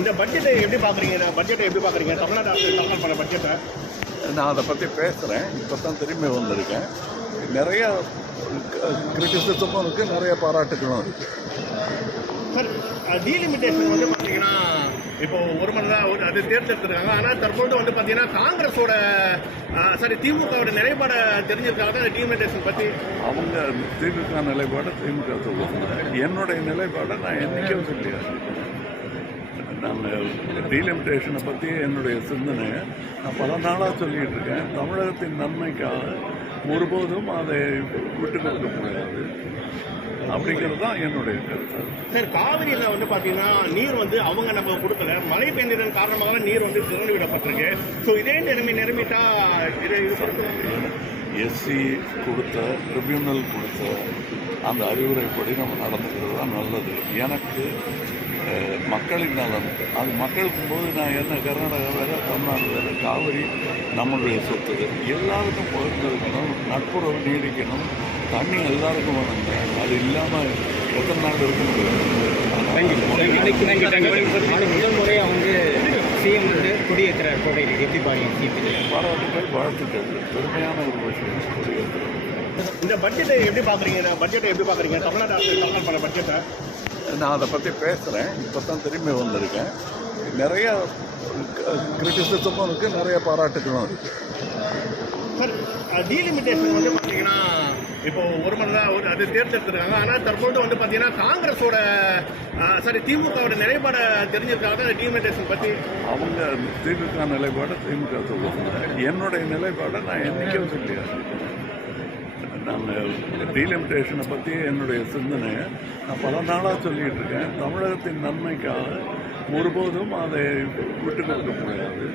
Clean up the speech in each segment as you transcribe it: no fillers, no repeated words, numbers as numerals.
இந்த பட்ஜெட்டை எப்படி பார்க்குறீங்க தமிழ்நாடு அரசு தாக்கல் பண்ண பட்ஜெட்டை? நான் அதை பற்றி பேசுகிறேன். இப்போ தான் திரும்பி வந்திருக்கேன். நிறைய கிரிட்டிசிசமும் இருக்குது, நிறைய பாராட்டுகளும் இருக்குது. சார், டீலிமிட்டேஷன் வந்து பார்த்தீங்கன்னா இப்போ ஒரு மணி தான் அது தேர்ந்தெடுத்துருக்காங்க. ஆனால் தற்போது வந்து பார்த்தீங்கன்னா காங்கிரஸோட திமுகவோட நிலைப்பாடை தெரிஞ்சிருக்காங்க. அந்த டீலிமிட்டேஷன் பற்றி அவங்க திமுக நிலைப்பாடை திமுக சொல்லுவாங்க. என்னுடைய நிலைப்பாடை நான் என்றைக்கும் சொல்லியாரு. நான் டீலிமிட்டேஷனை பற்றி என்னுடைய சிந்தனையை நான் பல நாளாக சொல்லிகிட்டு இருக்கேன். தமிழகத்தின் நன்மைக்காக ஒருபோதும் அதை விட்டு கொடுக்க முடியாது அப்படிங்கிறது தான் என்னுடைய கருத்து. சார், காவிரியில் வந்து பார்த்தீங்கன்னா நீர் வந்து அவங்க நம்ம கொடுக்கல, மழை பெய்ததன் காரணமாக நீர் வந்து திறந்து விடப்பட்டிருக்கு. ஸோ இதே நிரம்பிட்டா இதை எஸ்சி கொடுத்த ட்ரிபியூனல் கொடுத்த அந்த அறிவுரைப்படி நம்ம நடந்துக்கிறது தான் நல்லது. எனக்கு மக்களின் நலன் அது மக்களுக்கும் போது நான் என்ன கர்நாடகா வேறு தமிழ்நாடு வேறு, காவிரி நம்மளுடைய சொத்து, எல்லாருக்கும் பகிர்ந்திருக்கணும், நட்புறவு நீடிக்கணும், தண்ணி எல்லாருக்கும் வேணுங்க. அது இல்லாமல் எத்தனை நாள் இருக்க முடியும்? முதல் முறையாக வந்து சிஎம் வந்து கொடியேற்ற கோடையில் எப்படி பாருங்க? பாராட்டுக்கள், வாழ்த்துக்கள். பெருமையான ஒரு விஷயம் கொடியேற்ற. இந்த பட்ஜெட்டை எப்படி பார்க்குறீங்க தமிழ்நாடு அரசு தாக்கல் பண்ண பட்ஜெட்டை? நான் அதை பற்றி பேசுகிறேன். இப்போ தான் திரும்பி வந்திருக்கேன். நிறைய கிரிட்டிசிசமும் இருக்குது, நிறைய பாராட்டுகளும் இருக்குது. சார், டீலிமிட்டேஷன் வந்து பார்த்தீங்கன்னா இப்போ ஒரு மணி தான் அது தேர்ந்தெடுத்துருக்காங்க. ஆனால் தற்போது வந்து பார்த்தீங்கன்னா காங்கிரஸோட திமுகவோட நிலைப்பாடை தெரிஞ்சிருக்காங்க. அந்த டீலிமிட்டேஷன் பற்றி அவங்க திமுக நிலைப்பாடை திமுக சொல்லுவாங்க. என்னுடைய நிலைப்பாடை நான் என்றைக்கும் சொல்லியாரு. நான் டீலிமிட்டேஷனை பற்றி என்னுடைய சிந்தனையை நான் பல நாளாக சொல்லிகிட்டு இருக்கேன். தமிழகத்தின் நன்மைக்காக ஒருபோதும் அதை விட்டு கொடுக்க முடியாது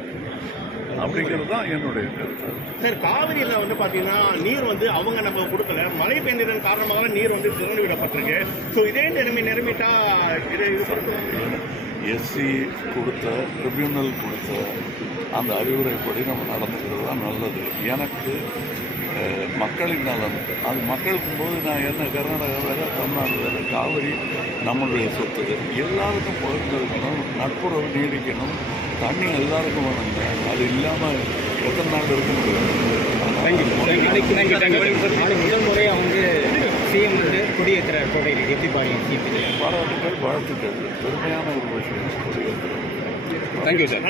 அப்படிங்கிறது தான் என்னுடைய கருத்து. சார், காவிரியில் வந்து பார்த்தீங்கன்னா நீர் வந்து அவங்க நம்ம கொடுக்கல, மழை பெய்ததன் காரணமாக நீர் வந்து திறந்து விடப்பட்டிருக்கு. ஸோ இதே நிரம்பிட்டா இதை எஸ்சி கொடுத்த ட்ரிபியூனல் கொடுத்த அந்த அறிவுரைப்படி நம்ம நடந்துக்கிறது தான் நல்லது. எனக்கு மக்களின் நலன் அது மக்களுக்கும் போது நான் என்ன கர்நாடகா வேறு தமிழ்நாடு வேறு, காவிரி நம்மளுடைய சொத்து, எல்லாருக்கும் பகிர்ந்திருக்கணும், நட்புறவு நீடிக்கணும், தண்ணி எல்லாருக்கும் வேணுங்க. அது இல்லாமல் எத்தனை நாள் இருக்க முடியும்? முதல் முறையாக வந்து சிஎம் வந்து கொடியேற்ற கோடையில் எப்படி பாருங்க? பாராட்டுக்கள், வாழ்த்துக்கள். பெருமையான ஒரு விஷயம் கொடியேற்ற. Thank you sir.